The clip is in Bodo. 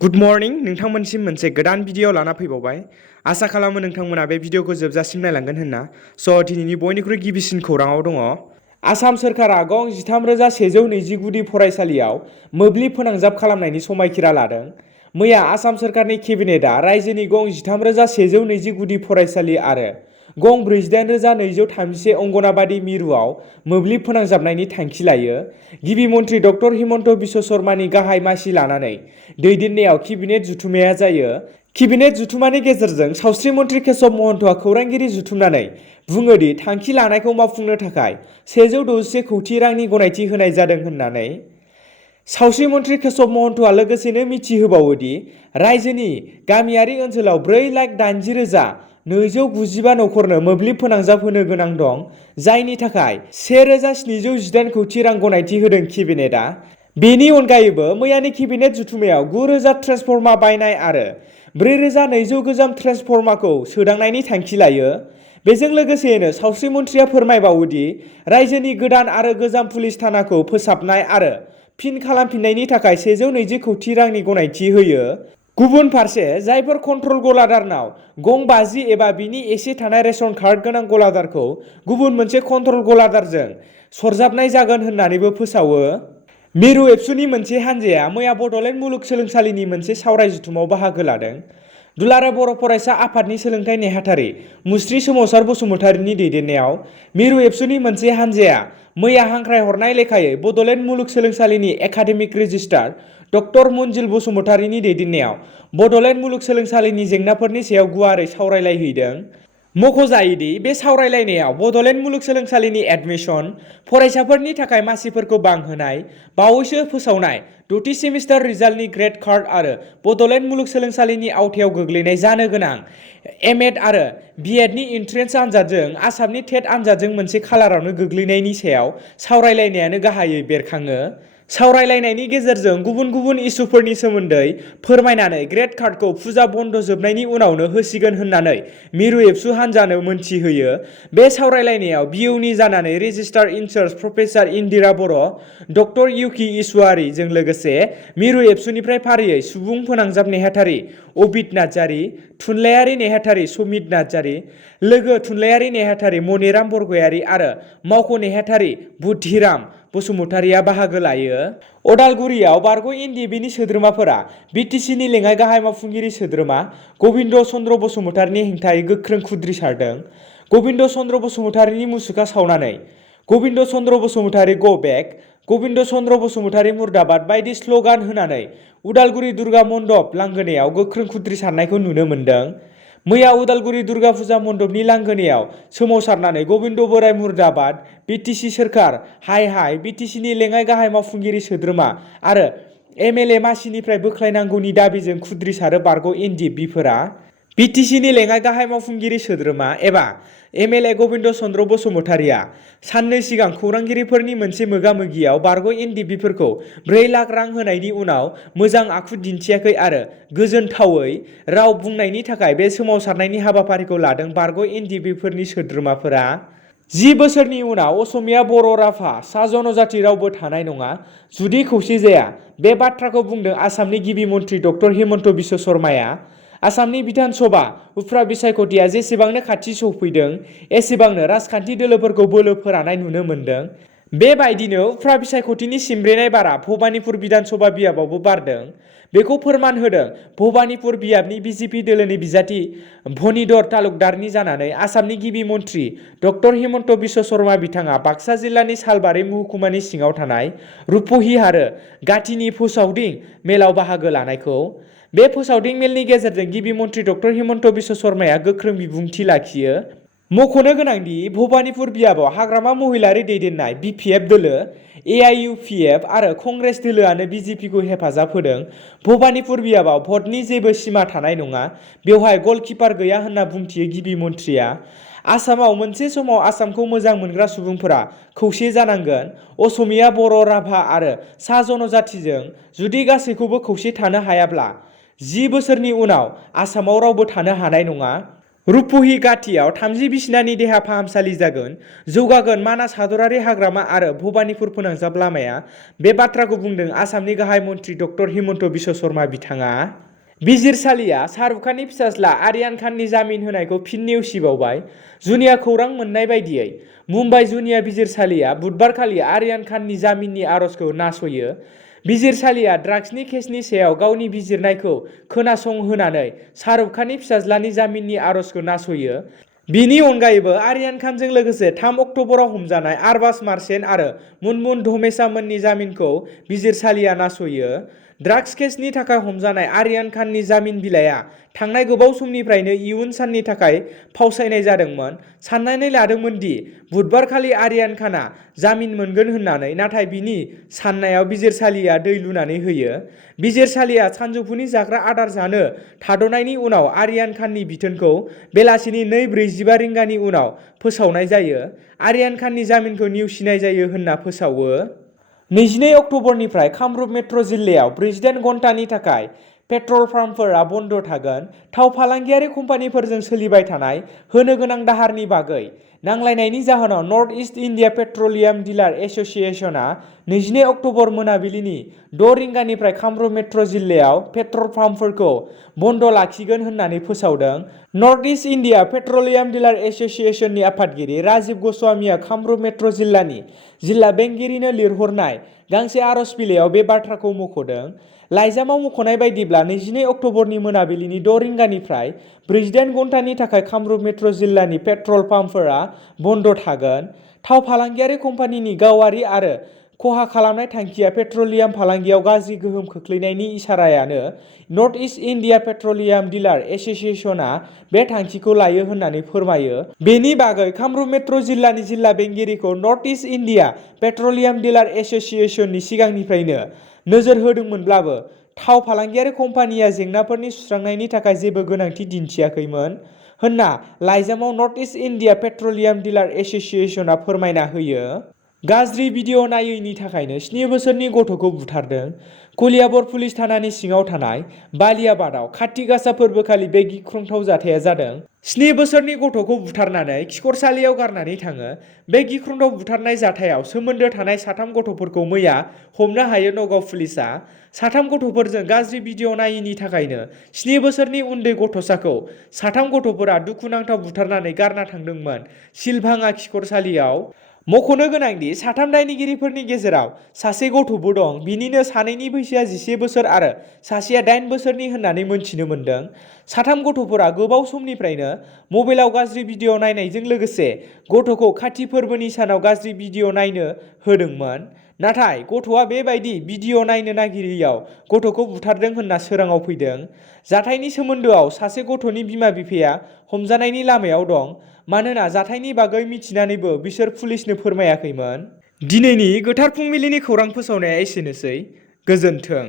गुड मर्निं नोंथांमोनसिम मोनसे गोदान भिडिअ लाना फैबावबाय। आसा खालामो नोंथांमोना बे भिडिअखौ जोबजासिम नायलांगोन होनना। दिनैनि बयनिख्रुइ गिबिसिन खौराङाव दङ। आसाम सोरखारा गं 13,120 गुदि फरायसालियाव मोब्लिब फोनांजाब खालामनायनि समायखिरा लादों। मैया आसाम सोरखारनि केबिनेटआ रायजोनि गं 13,120 गुदि फरायसालि आरो गं 48,231 अंगनाबादि मिरुआव मोब्लिब फोनांजाबनायनि थांखि लायो। गिबि मन्थ्रि डक्टर हिमन्त बिश्व शर्मानि गाहाय मासि लानानै दैदेननायाव केबिनेट जुथुमाया जायो। केबिनेट जुथुमानि गेजेरजों सावस्रि मन्थ्रि केशव महन्तआ खौरांगिरि जुथुमनानै बुङो दि थांखि लानायखौ मावफुंनो थाखाय 161 कौटि रांनि गनायथि होनाय जादों होननानै। सावस्रि मन्थ्रि केशव महन्तआ लोगोसेनो मिथिहोबावो दि रायजोनि गामियारि ओनसोलाव 4,80,295 नखरनो मोब्लिब फोनांजाब होनो गोनां दं, जायनि थाखाय 1,718 कौटि रां गनायथि होदों केबिनेटआ। बेनि अनगायैबो मैयानि केबिनेट जुथुमायाव 9,000 ट्रेन्सफर्मार बायनाय आरो 4,200 गोजाम ट्रेन्सफर्मारखौ सोदांनायनि थांखि लायो। बेजों लोगोसेनो सावस्रि मन्थ्रिया फोरमायबावो दि रायजोनि गोदान आरो गोजाम पुलिस थानाखौ फोसाबनाय आरो फिन खालामफिननायनि थाखाय 120 कौटि रांनि गनायथि होयो। गुबुन फारसे जायफोर कन्ट्रल गलादारनाव गं 50 एबा बिनि एसे थानाय रेशन कार्ड गोनां गलादारखौ गुबुन मोनसे कन्ट्रल गलादारजों सरजाबनाय जागोन होननानैबो फोसावो। मिरु एबसुनि मोनसे हानजाया मैया बड'लेण्ड मुलुगसोलोंसालिनि मोनसे सावराय जथुमाव बाहागो लादों। दुलाराय बर' फरायसा आफादनि सोलोंथाइ नेहाथारि मुस्रि सोमावसार बसुमतारिनि दैदेननायाव मिरु एबसुनि मोनसे हानजाया मैया हांख्रायहरनाय लेखायै बड'लेण्ड मुलुगसोलोंसालिनि एकाडेमिक रेजिस्ट्रार डक्टर मन्जिल बसुमतारिनि दैदेननायाव बड'लेण्ड मुलुगसोलोंसालिनि जेंनाफोरनि सायाव गुवारै सावरायलायहैदों। मख'जायोदि बे सावरायलायनायाव बड'लेण्ड मुलुगसोलोंसालिनि एडमिसन, फरायसाफोरनि थाखाय मासिफोरखौ बांहोनाय, बावैसो फोसावनाय 6थि सेमिस्टार रिजाल्टनि ग्रेड कार्ड आरो बड'लेण्ड मुलुगसोलोंसालिनि आवथायाव गोग्लैनाय जानो गोनां एमएड आरो बिएडनि एन्ट्रेन्स आनजादजों आसामनि टेट आनजादजों मोनसे खालारावनो गोग्लैनायनि सायाव सावरायलायनायानो गाहायै बेरखाङो। सावरायलायनायनि गेजेरजों गुबुन गुबुन इस्युफोरनि सोमोन्दै फोरमायनानै ग्रेड कार्डखौ फुजा बन्द जोबनायनि उनावनो होसिगोन होननानै मिरु एबसु हानजानो मोनथिहोयो। बे सावरायलायनायाव बिउनि जानानै रेजिस्ट्रार इनचार्ज प्रफेसार इन्दिरा बर', डक्टर इउकि इसवारीजों लोगोसे मिरु एबसुनिफ्राय फारियै सुबुं फोनांजाब नेहाथारि अबिद नार्जारि, थुनलाइयारि नेहाथारि समित नार्जारि, लोगो थुनलाइयारि नेहाथारि मनिराम बरगयारि आरो मावख' नेहाथारि बुद्धिराम बसुमतारिया बाहागो लायो। अदालगुरियाव बारग' एनडिएफबिनि सोद्रोमाफोरा बिटिसिनि लेङाइ गाहाय मावफुंगिरि सोद्रोमा गबिन्द चन्द्र बसुमतारिनि हेंथायै गोख्रों खुद्रिसारदों। गबिन्द चन्द्र बसुमतारिनि मुसुखा सावनानै गबिन्द चन्द्र बसुमतारि गो बेक, गबिन्द चन्द्र बसुमतारि मुर्दाबाद बायदि स्लगान होनानै उदालगुरि दुर्गा मन्दप लांगोनायाव गोख्रों खुद्रिसारनायखौ नुनो मोन्दों। मैया उदालगुरि दुर्गा फुजा मन्दपनि लांगोनायाव सोमावसारनानै गबिन्द बोराइ मुर्दाबाद, बिटिसि सोरखार हाय हाय, बिटिसिनि लेङाइ गाहाय मावफुंगिरि सोद्रोमा आरो एमएलए मासिनिफ्राय बोख्लायनांगौनि दाबिजों खुद्रिसारो बारग' एनडिएफबिफोरा। बिटिसिनि लेङाइ गाहाय मावफुंगिरि सोद्रोमा एबा एमएलए गबिन्द चन्द्र बसुमतारिया साननै सिगां खौरांगिरिफोरनि मोनसे मोगा-मोगियाव बारग' एनडिएफबिफोरखौ 4 लाख रां होनायनि उनाव मोजां आखु दिन्थियाखै आरो गोजोनथावै राव बुंनायनि थाखाय बे सोमावसारनायनि हाबाफारिखौ लादों बारग' एनडिएफबिफोरनि सोद्रोमाफोरा। 10 बोसोरनि उनाव असमिया, बर', राभा, सा जनजाति रावबो थानाय नङा जुदि खौसे जाया। बे बाथ्राखौ बुंदों आसामनि गिबि मन्थ्रि डक्टर हिमन्त बिश्व शर्माया। आसामनि बिधान सभा उफ्रा बिसायख'थिया जेसेबांनो खाथि सौफैदों एसेबांनो राजखान्थि दोलोफोरखौ बोलो फोरानाय नुनो मोन्दों। बेबायदिनो उफ्रा बिसायख'थिनि सिमब्रेनाय बारा भबानिपुर बिधान सभा बियाबावबो बारदों। बेखौ फोरमान होदों भबानिपुर बियाबनि बिजेपि दोलोनि बिजाथि भनिधर तालुकदारनि जानानै आसामनि गिबि मन्थ्रि डक्टर हिमन्त बिश्व शर्मा बिथाङा बाक्सा जिल्लानि सालबारि महकुमानि सिङाव थानाय रुपहि आरो गातिनि फोसावदिं मेलाव बाहागो लानायखौ। बे फोसावदिं मेलनि गेजेरजों गिबि मन्थ्रि डक्टर हिमन्त बिश्व शर्माया गोख्रों बिबुंथि लाखियो। मख'नो गोनांदि भबानिपुर बियाबाव हाग्रामा महिलारि दैदेननाय बिपिएफ दोलो, एआइइउपिएफ आरो कंग्रेस दोलोआनो बिजेपिखौ हेफाजाब होदों। भबानिपुर बियाबाव भटनि जेबो सिमा थानाय नङा, बेवहाय गलकिपार गैया होनना बुंथियो गिबि मन्थ्रिया। आसामाव मोनसे समाव आसामखौ मोजां मोनग्रा सुबुंफोरा खौसे जानांगोन। असमिया, बर', राभा आरो सा जनजातिजों जुदि गासैखौबो खौसे थानो हायाब्ला 10 बोसोरनि उनाव आसामाव रावबो थानो हानाय नङा। रुपुहिगातियाव 30 बिसिनानि देहा फाहामसालि जागोन, जौगागोन मानास हादरारि हाग्रामा आरो भबानिपुर फोनांजाब लामाया। बे बाथ्राखौ बुंदों आसामनि गाहाय मन्थ्रि डक्टर हिमन्त बिश्व शर्मा बिथाङा। बिजिरसालिया शाहरुख खाननि फिसाज्ला आर्यान खाननि जामिन होनायखौ फिन नेवसिबावबाय। जुनिया खौरां मोननाय बायदियै मुम्बाइ जुनिया बिजिरसालिया बुधबारखालि आर्यान खाननि जामिननि आर'जखौ नासयो। बिजिरसालिया ड्राग्सनि केसनि सायाव गावनि बिजिरनायखौ खोनासंहोनानै शाहरुख खाननि फिसाज्लानि जामिननि आर'जखौ नासयो। बिनि अनगायैबो आर्यान खानजों लोगोसे 3 अक्ट'बराव हमजानाय आरबाज मार्चेन्ट आरो मुनमुन धमेचामोननि जामिनखौ बिजिरसालिया नासयो। ड्राग्स केसनि थाखाय हमजानाय आर्यान खाननि जामिन बिलाइया थांनाय गोबाव समनिफ्रायनो इयुन साननि थाखाय फावसायनाय जादोंमोन। साननानै लादोंमोन दि बुधबारखालि आर्यान खानआ जामिन मोनगोन होननानै, नाथाय बिनि साननायाव बिजिरसालिया दै लुनानै होयो। बिजिरसालिया सानजौफुनि जाग्रा आदार जानो थाद'नायनि उनाव आर्यान खाननि बिथोनखौ बेलासिनि 2:45 रिंगानि उनाव फोसावनाय जायो। आर्यान खाननि जामिनखौ नेवसिनाय जायो होनना फोसावो। 22 अक्ट'बरनिफ्राय कामरुप मेट्र' जिल्लायाव 48 घन्टानि थाखाय पेट्रल पाम्पफोरा बन्द थागोन। थाव फालांगियारि कम्पानिफोरजों सोलिबाय थानाय होनो गोनां दाहारनि बागै नांलायनायनि जाहोनाव north east India petroleum dealer एस'सिएशनआ 22 अक्ट'बर मोनाबिलिनि 6 रिंगानिफ्राय कामरुप मेट्र' जिल्लायाव पेट्रल पाम्पफोरखौ बन्द लाखिगोन होननानै फोसावदों। North east India petroleum dealer एस'सिएशननि आफादगिरि राजीव गस्वामीआ कामरुप मेट्र' जिल्लानि जिल्ला बेंगिरिनो लिरहरनाय गांसे आर'ज बिलाइयाव बे बाथ्राखौ मख'दों। लाइजामाव मख'नाय बायदिब्ला 22 अक्ट'बरनि मोनाबिलिनि 6 रिंगानिफ्राय 48 घन्टानि थाखाय कामरुप मेट्र' जिल्लानि पेट्रल पाम्पफोरा बन्द थागोन। थाव फालांगियारि कम्पानिनि गावारि आरो खहा खालामनाय थांखिया पेट्रलियाम फालांगियाव गाज्रि गोहोम खोख्लैनायनि इसारायानो north east India petroleum dealer एस'सिएशनआ बे थांखिखौ लायो होननानै फोरमायो। बेनि बागै कामरुप मेट्र' जिल्लानि जिल्ला बेंगिरिखौ north east India petroleum dealer एस'सिएशननि सिगांनिफ्रायनो नोजोर होदोंमोनब्लाबो थाव फालांगियारि कम्पानिया जेंनाफोरनि सुस्रांनायनि थाखाय जेबो गोनांथि दिन्थियाखैमोन होनना लाइजामाव north east India petroleum dealer एस'सिएशनआ फोरमायना होयो। गाज्रि भिडिअ' नायैनि थाखायनो 7 बोसोरनि गथ'खौ बुथारदों। कलियाबर पुलिस थानानि सिङाव थानाय बालियाबादआव काति गासा फोरबोखालि बे गिख्रंथाव जाथाया जादों। 7 बोसोरनि गथ'खौ बुथारनानै खिखरसालियाव गारनानै थाङो। बे गिख्रंथाव बुथारनाय जाथायाव सोमोन्दो थानाय 3 गथ'फोरखौ मैया हमनो हायो नगाव पुलिसआ। 3 गथ'फोरजों गाज्रि भिडिअ' नायैनि थाखायनो 7 बोसोरनि उन्दै गथ'साखौ 3 गथ'फोरा दुखुनांथाव बुथारनानै गारना थांदोंमोन सिलभाङा खिखरसालियाव। मख'नो गोनांदि 3 दायनिगिरिफोरनि गेजेराव सासे गथ'बो दं। बिनिनो सानैनि बैसोआ 11 बोसोर आरो सासेया 8 बोसोरनि होननानै मोनथिनो मोन्दों। 3 गथ'फोरा गोबाव समनिफ्रायनो मबाइलाव गाज्रि भिडिअ' नायनायजों लोगोसे गथ'खौ काति फोरबोनि सानाव गाज्रि भिडिअ' नायनो होदोंमोन। नाथाय गथ'आ बेबायदि भिडिअ' नायनो नागिरैयाव गथ'खौ बुथारदों होनना सोराङाव फैदों। जाथायनि सोमोन्दोआव सासे गथ'नि बिमा-बिफाया हमजानायनि लामायाव दं। मानोना जाथायनि बागै मिथिनानैबो बिसोर पुलिसनो फोरमायाखैमोन। दिनैनि गोथार फुंबिलिनि खौरां फोसावनाया एसेनोसै। गोजोन्थों।